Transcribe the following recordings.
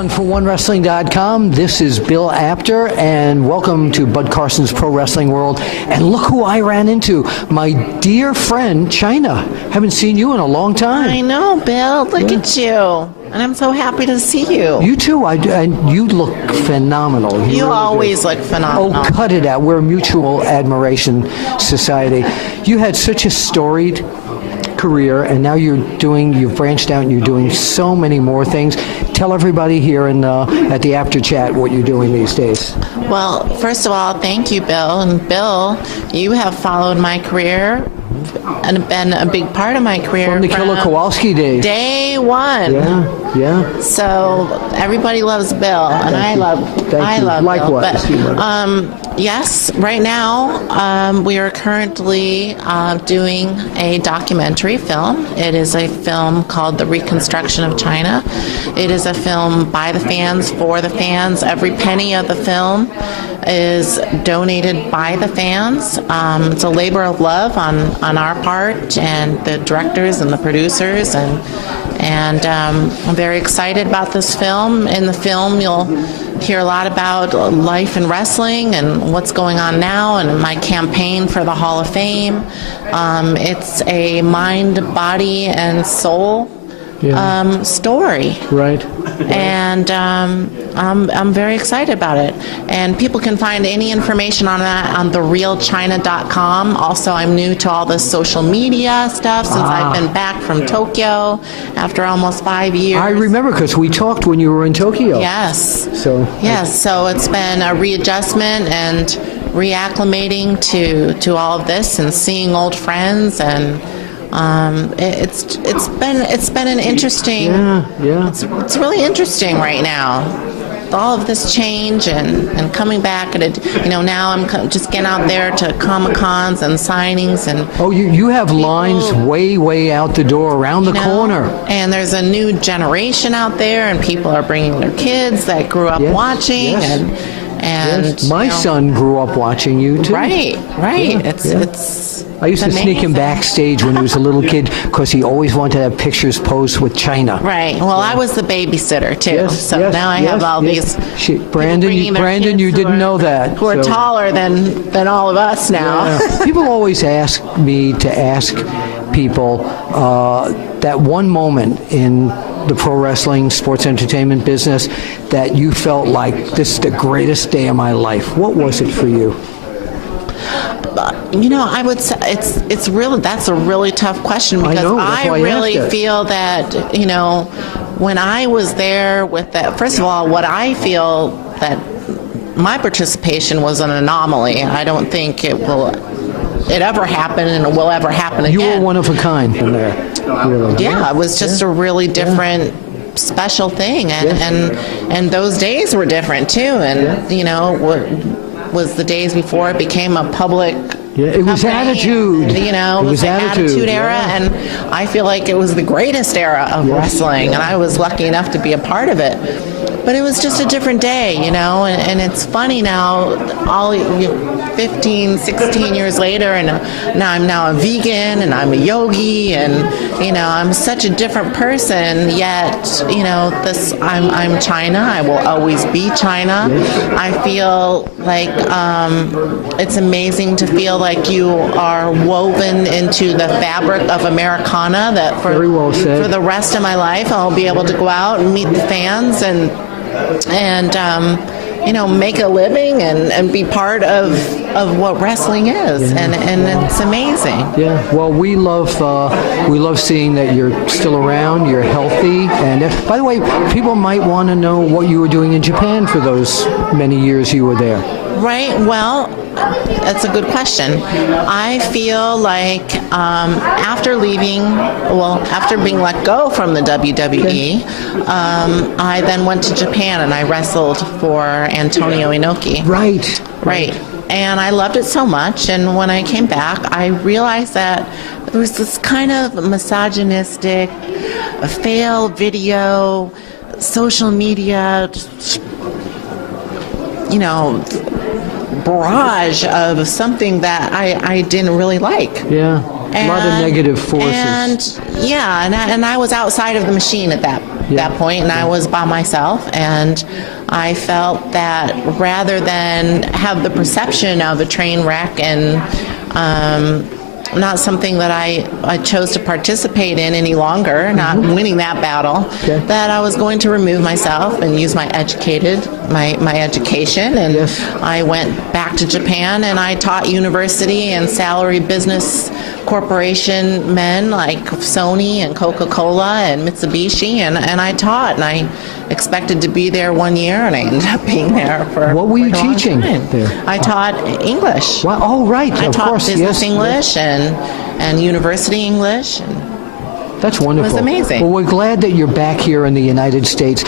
everyone for OneWrestling.com. This is Bill Apter, and welcome to Bud Carson's Pro Wrestling World. And look who I ran into, my dear friend, Chyna. Haven't seen you in a long time. I know, Bill. Look at you. And I'm so happy to see you. You too. And you look phenomenal. You really always do. Look phenomenal. Oh, cut it out. We're a mutual admiration society. You had such a storied career, and now you've branched out and you're doing so many more things. Tell everybody here at the After Chat what you're doing these days. Well, first of all, thank you, Bill. And Bill, you have followed my career and been a big part of my career from the Killer Kowalski days. Day one. Yeah. So everybody loves Bill, and I love Likewise. Bill. But yes, right now we are currently doing a documentary film. It is a film called The Reconstruction of Chyna. It is a film by the fans, for the fans. Every penny of the film is donated by the fans. It's a labor of love on our part, and the directors and the producers, and I'm very excited about this film. In the film, you'll hear a lot about life in wrestling and what's going on now, and my campaign for the Hall of Fame. It's a mind, body, and soul story. Right. And I'm very excited about it. And people can find any information on that on therealchyna.com. Also, I'm new to all the social media stuff since I've been back from Tokyo after almost 5 years. I remember because we talked when you were in Tokyo. Yes. So it's been a readjustment and reacclimating to all of this and seeing old friends, and it's been an interesting. It's really interesting right now. All of this change and coming back now I'm just getting out there to Comic-Cons and signings and. Oh, you have lines way out the door around the corner. And there's a new generation out there, and people are bringing their kids that grew up watching and my son grew up watching you too. Right. It's. I used to sneak him backstage when he was a little kid because he always wanted to have pictures posed with Chyna. Right. Well, I was the babysitter too, now I have all these. Brandon, you didn't know that. Who are taller than all of us now. Yeah. People always ask me to ask people that one moment in the pro wrestling, sports entertainment business that you felt like this is the greatest day of my life. What was it for you? I would say that's a really tough question, because I really feel that, when I was there with that, first of all, what I feel that my participation was an anomaly. I don't think it ever happen and it will ever happen again. You were one of a kind in there. Really. Yeah, it was just a really different special thing, and those days were different too, and was the days before it became a public it was Attitude. It was the Attitude Era, and I feel like it was the greatest era of wrestling, and I was lucky enough to be a part of it. But it was just a different day, and it's funny now, all 15, 16 years later, and now I'm a vegan, and I'm a yogi, and, I'm such a different person, yet, I'm Chyna. I will always be Chyna. I feel like it's amazing to feel like you are woven into the fabric of Americana, that for the rest of my life I'll be able to go out and meet the fans and make a living and be part of what wrestling is, and it's amazing. Yeah. Well, we love seeing that you're still around, you're healthy, and by the way, people might want to know what you were doing in Japan for those many years you were there. Right. Well, that's a good question. I feel like after being let go from the WWE, I then went to Japan and I wrestled for Antonio Inoki. Right. And I loved it so much. And when I came back, I realized that there was this kind of misogynistic, fail video, social media, barrage of something that I didn't really like. Yeah, a lot of negative forces. And I was outside of the machine at that that point, and I was by myself, and I felt that rather than have the perception of a train wreck and not something that I chose to participate in any longer, not winning that battle, that I was going to remove myself and use my education. And Yes. I went back to Japan and I taught university and salary business corporation men like Sony and Coca-Cola and Mitsubishi, and I taught, and I expected to be there 1 year, and I ended up being there for What were you quite a long teaching time. there? I taught English. Well, oh, right. I of taught course. business yes. English and university English. And That's wonderful. It was amazing. Well, we're glad that you're back here in the United States.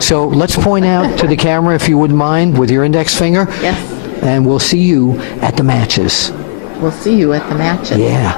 So let's point out to the camera, if you wouldn't mind, with your index finger. Yes. And we'll see you at the matches. We'll see you at the matches. Yeah.